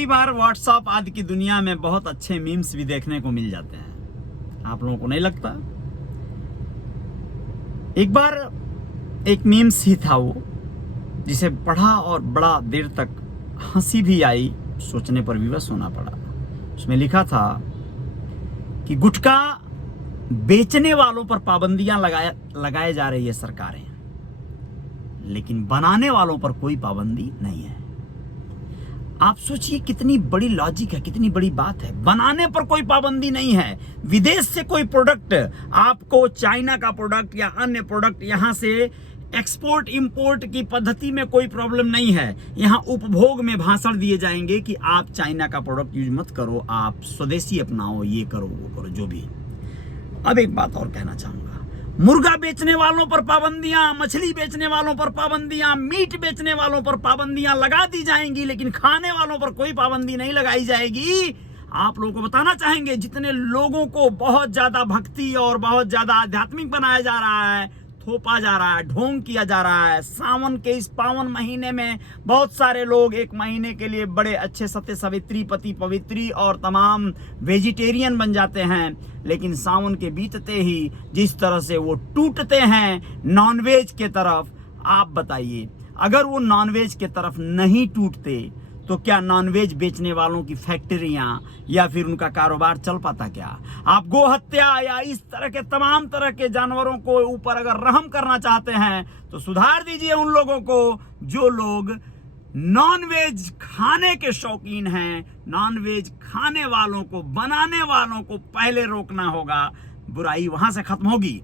कई बार व्हाट्सएप आदि की दुनिया में बहुत अच्छे मीम्स भी देखने को मिल जाते हैं, आप लोगों को नहीं लगता? एक बार एक मीम्स ही था वो, जिसे पढ़ा और बड़ा देर तक हंसी भी आई, सोचने पर विवश होना पड़ा। उसमें लिखा था कि गुटखा बेचने वालों पर पाबंदियां लगाए जा रही है सरकारें, लेकिन बनाने वालों पर कोई पाबंदी नहीं है। आप सोचिए कितनी बड़ी लॉजिक है, कितनी बड़ी बात है। बनाने पर कोई पाबंदी नहीं है। विदेश से कोई प्रोडक्ट, आपको चाइना का प्रोडक्ट या अन्य प्रोडक्ट यहां से एक्सपोर्ट इंपोर्ट की पद्धति में कोई प्रॉब्लम नहीं है। यहां उपभोग में भाषण दिए जाएंगे कि आप चाइना का प्रोडक्ट यूज मत करो, आप स्वदेशी अपनाओ, ये करो वो करो, जो भी। अब एक बात और कहना चाहूंगा, मुर्गा बेचने वालों पर पाबंदियां, मछली बेचने वालों पर पाबंदियां, मीट बेचने वालों पर पाबंदियां लगा दी जाएंगी, लेकिन खाने वालों पर कोई पाबंदी नहीं लगाई जाएगी। आप लोगों को बताना चाहेंगे, जितने लोगों को बहुत ज्यादा भक्ति और बहुत ज्यादा आध्यात्मिक बनाया जा रहा है, थोपा जा रहा है, ढोंग किया जा रहा है, सावन के इस पावन महीने में बहुत सारे लोग एक महीने के लिए बड़े अच्छे सत्य सवित्री पति पवित्री और तमाम वेजिटेरियन बन जाते हैं, लेकिन सावन के बीतते ही जिस तरह से वो टूटते हैं नॉनवेज के तरफ, आप बताइए, अगर वो नॉनवेज के तरफ नहीं टूटते तो क्या नॉनवेज बेचने वालों की फैक्ट्रियां या फिर उनका कारोबार चल पाता क्या? आप गो हत्या या इस तरह के तमाम तरह के जानवरों को ऊपर अगर रहम करना चाहते हैं तो सुधार दीजिए उन लोगों को जो लोग नॉनवेज खाने के शौकीन हैं। नॉनवेज खाने वालों को, बनाने वालों को पहले रोकना होगा, बुराई वहां से खत्म होगी।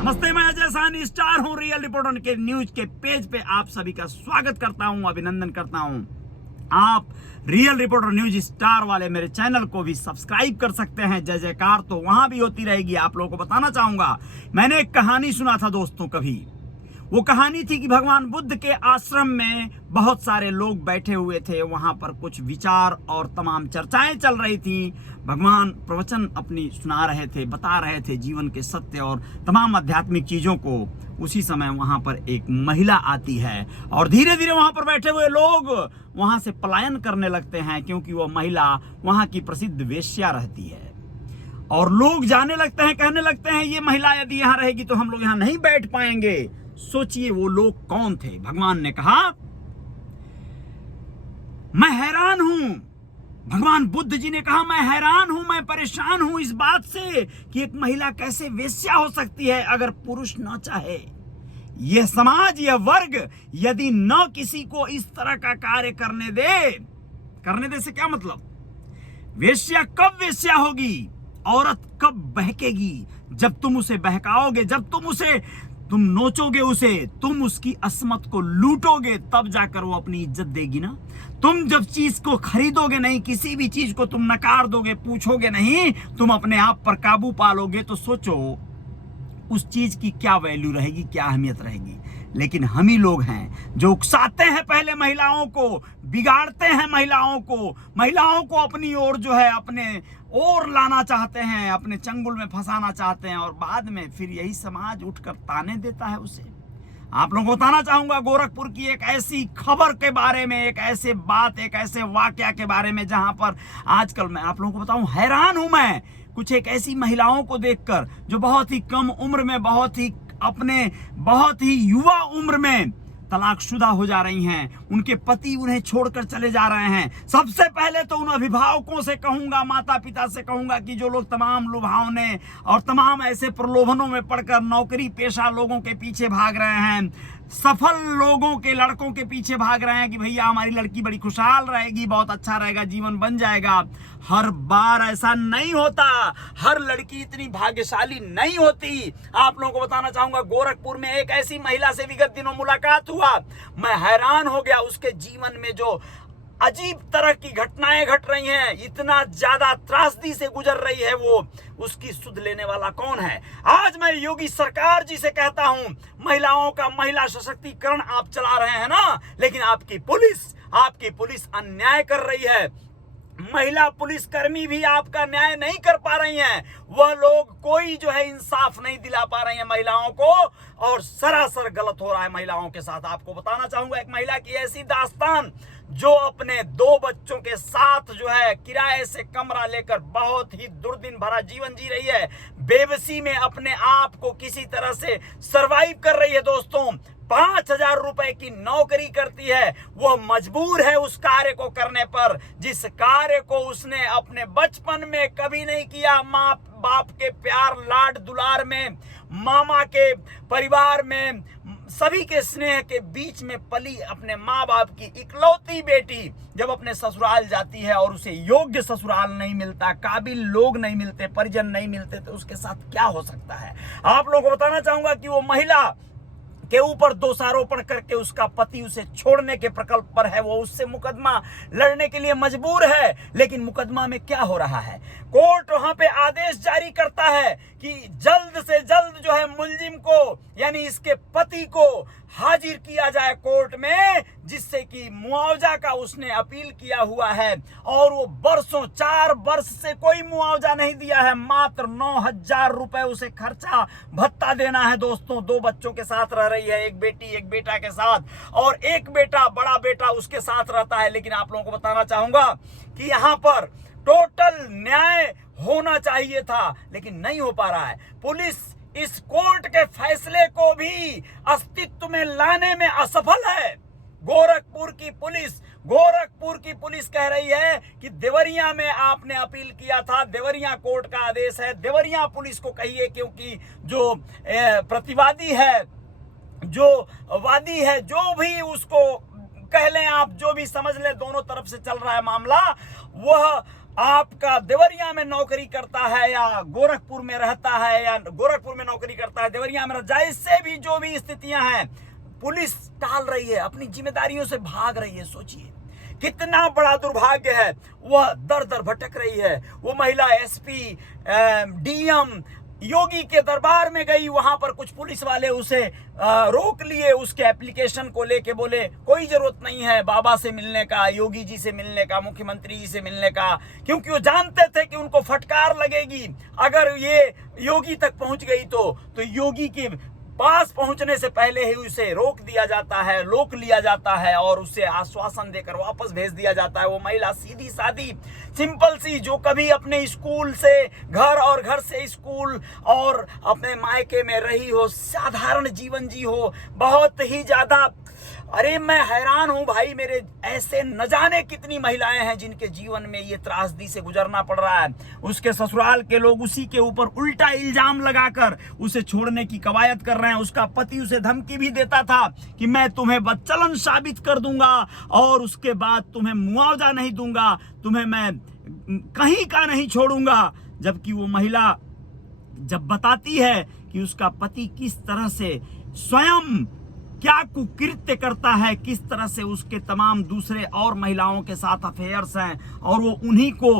नमस्ते, मैं अजय साहनी स्टार हूं, रियल रिपोर्टर के न्यूज के पेज पे आप सभी का स्वागत करता हूं, अभिनंदन करता हूं। आप रियल रिपोर्टर न्यूज स्टार वाले मेरे चैनल को भी सब्सक्राइब कर सकते हैं। जय जयकार तो वहां भी होती रहेगी। आप लोगों को बताना चाहूंगा, मैंने एक कहानी सुना था दोस्तों, कभी वो कहानी थी कि भगवान बुद्ध के आश्रम में बहुत सारे लोग बैठे हुए थे, वहां पर कुछ विचार और तमाम चर्चाएं चल रही थी। भगवान प्रवचन अपनी सुना रहे थे, बता रहे थे जीवन के सत्य और तमाम आध्यात्मिक चीजों को। उसी समय वहां पर एक महिला आती है और धीरे धीरे वहां पर बैठे हुए लोग वहां से पलायन करने लगते हैं, क्योंकि वह महिला वहां की प्रसिद्ध वेश्या रहती है। और लोग जाने लगते हैं, कहने लगते हैं, ये महिला यदि यहाँ रहेगी तो हम लोग यहाँ नहीं बैठ पाएंगे। सोचिए वो लोग कौन थे। भगवान ने कहा, मैं हैरान हूं। भगवान बुद्ध जी ने कहा, मैं हैरान हूं, मैं परेशान हूं इस बात से कि एक महिला कैसे वेश्या हो सकती है अगर पुरुष न चाहे। यह समाज, यह वर्ग यदि न किसी को इस तरह का कार्य करने दे से क्या मतलब? वेश्या कब वेश्या होगी? औरत कब बहकेगी? जब तुम उसे बहकाओगे, जब तुम नोचोगे उसे, तुम उसकी अस्मत को लूटोगे, तब जाकर वो अपनी इज्जत देगी ना। तुम जब चीज को खरीदोगे नहीं, किसी भी चीज को तुम नकार दोगे, पूछोगे नहीं, तुम अपने आप पर काबू पालोगे, तो सोचो उस चीज की क्या वैल्यू रहेगी, क्या अहमियत रहेगी। लेकिन हम ही लोग हैं जो उकसाते हैं पहले महिलाओं को, बिगाड़ते हैं महिलाओं को अपनी ओर जो है अपने और लाना चाहते हैं, अपने चंगुल में फंसाना चाहते हैं, और बाद में फिर यही समाज उठकर ताने देता है उसे। आप लोगों को बताना चाहूंगा गोरखपुर की एक ऐसी खबर के बारे में, एक ऐसे वाकया के बारे में जहां पर आजकल मैं आप लोगों को बताऊं, हैरान हूं मैं कुछ एक ऐसी महिलाओं को देखकर जो बहुत ही कम उम्र में, बहुत ही युवा उम्र में तलाकशुदा हो जा रही हैं। उनके पति उन्हें छोड़कर चले जा रहे हैं। सबसे पहले तो उन अभिभावकों से कहूंगा, माता पिता से कहूंगा कि जो लोग तमाम लुभावने और तमाम ऐसे प्रलोभनों में पड़कर नौकरी पेशा लोगों के पीछे भाग रहे हैं, सफल लोगों के लड़कों के पीछे भाग रहे हैं कि भैया हमारी लड़की बड़ी खुशहाल रहेगी, बहुत अच्छा रहेगा, जीवन बन जाएगा। हर बार ऐसा नहीं होता, हर लड़की इतनी भाग्यशाली नहीं होती। आप लोगों को बताना चाहूंगा, गोरखपुर में एक ऐसी महिला से विगत दिनों मुलाकात हुआ। मैं हैरान हो गया, उसके जीवन में जो अजीब तरह की घटनाएं घट रही हैं, इतना ज्यादा त्रासदी से गुजर रही है वो, उसकी सुध लेने वाला कौन है? आज मैं योगी सरकार जी से कहता हूं, महिलाओं का महिला सशक्तिकरण आप चला रहे हैं ना, लेकिन आपकी पुलिस अन्याय कर रही है। महिला पुलिसकर्मी भी आपका न्याय नहीं कर पा रही हैं। वह लोग कोई जो है इंसाफ नहीं दिला पा रही हैं महिलाओं को, और सरासर गलत हो रहा है महिलाओं के साथ। आपको बताना चाहूंगा एक महिला की ऐसी दास्तान जो अपने 2 बच्चों के साथ जो है किराए से कमरा लेकर बहुत ही दुर्दिन भरा जीवन जी रही है, बेबसी में अपने आप को किसी तरह से सरवाइव कर रही है। दोस्तों 5,000 रुपए की नौकरी करती है, वह मजबूर है उस कार्य को करने पर जिस कार्य को उसने अपने बचपन में कभी नहीं किया। माँ बाप के प्यार लाड दुलार में, मामा के परिवार में, सभी के स्नेह के बीच में पली अपने माँ बाप की इकलौती बेटी जब अपने ससुराल जाती है और उसे योग्य ससुराल नहीं मिलता, काबिल लोग नहीं मिलते, परिजन नहीं मिलते, तो उसके साथ क्या हो सकता है। आप लोगों को बताना चाहूंगा कि वो महिला के ऊपर दोषारोपण करके उसका पति उसे छोड़ने के प्रकल्प पर है, वो उससे मुकदमा लड़ने के लिए मजबूर है। लेकिन मुकदमा में क्या हो रहा है, कोर्ट वहां पे आदेश जारी करता है कि जल्द से जल्द जो है मुलजिम को यानी इसके पति को हाजिर किया जाए कोर्ट में, जिससे कि मुआवजा का उसने अपील किया हुआ है और वो बरसों 4 वर्ष से कोई मुआवजा नहीं दिया है। मात्र 9,000 रुपए उसे खर्चा भत्ता देना है। दोस्तों 2 बच्चों के साथ रह रही है, एक बेटी एक बेटा के साथ, और एक बेटा बड़ा बेटा उसके साथ रहता है। लेकिन आप लोगों को बताना चाहूंगा कि यहाँ पर टोटल न्याय होना चाहिए था, लेकिन नहीं हो पा रहा है। पुलिस इस कोर्ट के फैसले को भी अस्तित्व में लाने में असफल है। गोरखपुर की पुलिस कह रही है कि देवरिया में आपने अपील किया था, देवरिया कोर्ट का आदेश है, देवरिया पुलिस को कहिए, क्योंकि जो प्रतिवादी है, जो वादी है, जो भी उसको कह लें आप, जो भी समझ लें, दोनों तरफ से चल रहा है मामला, वह आपका देवरिया में नौकरी करता है या गोरखपुर में रहता है, या गोरखपुर में नौकरी करता है देवरिया में रहता है, इससे भी जो भी स्थितियां हैं पुलिस टाल रही है, अपनी जिम्मेदारियों से भाग रही है। सोचिए कितना बड़ा दुर्भाग्य है। वह दर दर भटक रही है। वो महिला एसपी, डीएम, योगी के दरबार में गई, वहां पर कुछ पुलिस वाले उसे रोक लिए, उसके एप्लीकेशन को लेके बोले कोई जरूरत नहीं है बाबा से मिलने का, योगी जी से मिलने का, मुख्यमंत्री जी से मिलने का, क्योंकि वो जानते थे कि उनको फटकार लगेगी अगर ये योगी तक पहुंच गई तो योगी के पास पहुंचने से पहले ही उसे रोक दिया जाता है, रोक लिया जाता है और उसे आश्वासन देकर वापस भेज दिया जाता है। वो महिला सीधी सादी सिंपल सी, जो कभी अपने स्कूल से घर और घर से स्कूल और अपने मायके में रही हो, साधारण जीवन जी हो, बहुत ही ज्यादा, अरे मैं हैरान हूं भाई, मेरे ऐसे न जाने कितनी महिलाएं हैं जिनके जीवन में ये त्रासदी से गुजरना पड़ रहा है। उसके ससुराल के लोग उसी के ऊपर उल्टा इल्जाम लगाकर उसे छोड़ने की कवायद कर रहे हैं। उसका पति उसे धमकी भी देता था कि मैं तुम्हें बदचलन साबित कर दूंगा और उसके बाद तुम्हें मुआवजा नहीं दूंगा, तुम्हें मैं कहीं का नहीं छोड़ूंगा। जबकि वो महिला जब बताती है कि उसका पति किस तरह से स्वयं क्या कुकृत्य करता है, किस तरह से उसके तमाम दूसरे और महिलाओं के साथ अफेयर्स हैं, और वो उन्हीं को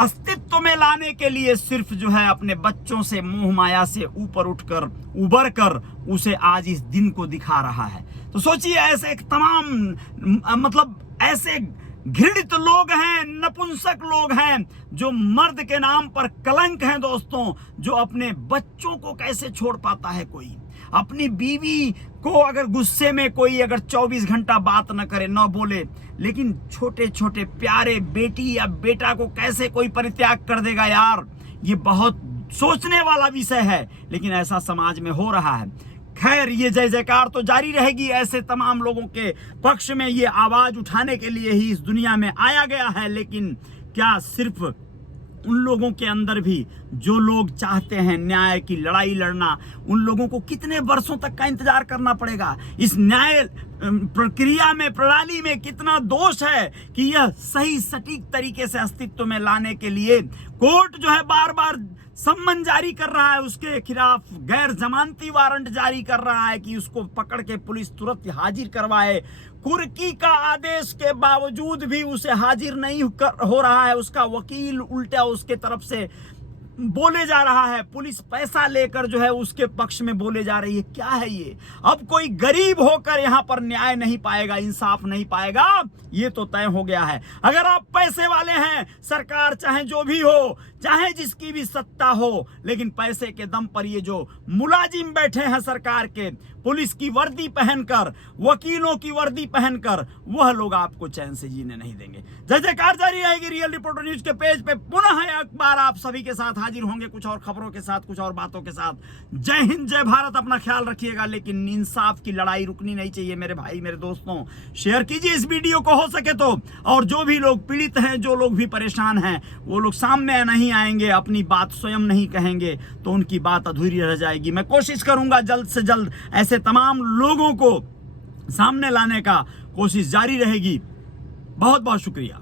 अस्तित्व में लाने के लिए सिर्फ जो है अपने बच्चों से मोह माया से ऊपर उठकर उबर कर उसे आज इस दिन को दिखा रहा है। तो सोचिए ऐसे तमाम मतलब ऐसे घृणित लोग हैं, नपुंसक लोग हैं, जो मर्द के नाम पर कलंक हैं। दोस्तों जो अपने बच्चों को कैसे छोड़ पाता है कोई, अपनी बीवी को अगर गुस्से में कोई अगर 24 घंटा बात न करे, न बोले, लेकिन छोटे छोटे प्यारे बेटी या बेटा को कैसे कोई परित्याग कर देगा यार। ये बहुत सोचने वाला विषय है, लेकिन ऐसा समाज में हो रहा है। खैर ये जय जयकार तो जारी रहेगी, ऐसे तमाम लोगों के पक्ष में ये आवाज उठाने के लिए ही इस दुनिया में आया गया है। लेकिन क्या सिर्फ उन लोगों के अंदर भी जो लोग चाहते हैं न्याय की लड़ाई लड़ना, उन लोगों को कितने वर्षों तक का इंतजार करना पड़ेगा? इस न्याय प्रक्रिया में, प्रणाली में कितना दोष है कि यह सही सटीक तरीके से अस्तित्व में लाने के लिए कोर्ट जो है बार बार सम्मन जारी कर रहा है, उसके खिलाफ गैर जमानती वारंट जारी कर रहा है कि उसको पकड़ के पुलिस तुरंत हाजिर करवाए। कुर्की का आदेश के बावजूद भी उसे हाजिर नहीं हो रहा है। उसका वकील उल्टा उसके तरफ से बोले जा रहा है, पुलिस पैसा लेकर जो है उसके पक्ष में बोले जा रही है। क्या है ये? अब कोई गरीब होकर यहां पर न्याय नहीं पाएगा, इंसाफ नहीं पाएगा, ये तो तय हो गया है। अगर आप पैसे वाले हैं, सरकार चाहे जो भी हो, चाहे जिसकी भी सत्ता हो, लेकिन पैसे के दम पर ये जो मुलाजिम बैठे हैं सरकार के, पुलिस की वर्दी पहनकर, वकीलों की वर्दी पहनकर, वह लोग आपको चैन से जीने नहीं देंगे। जय जयकार जारी रहेगी। रियल रिपोर्टर न्यूज के पेज पे पुनः एक बार आप सभी के साथ हाजिर होंगे, कुछ और खबरों के साथ, कुछ और बातों के साथ। जय हिंद, जय भारत। अपना ख्याल रखिएगा, लेकिन इंसाफ की लड़ाई रुकनी नहीं चाहिए मेरे भाई, मेरे दोस्तों। शेयर कीजिए इस वीडियो को हो सके तो, और जो भी लोग पीड़ित हैं, जो लोग भी परेशान हैं, वो लोग सामने नहीं आएंगे, अपनी बात स्वयं नहीं कहेंगे, तो उनकी बात अधूरी रह जाएगी। मैं कोशिश करूंगा जल्द से जल्द ऐसे तमाम लोगों को सामने लाने का कोशिश जारी रहेगी। बहुत बहुत शुक्रिया।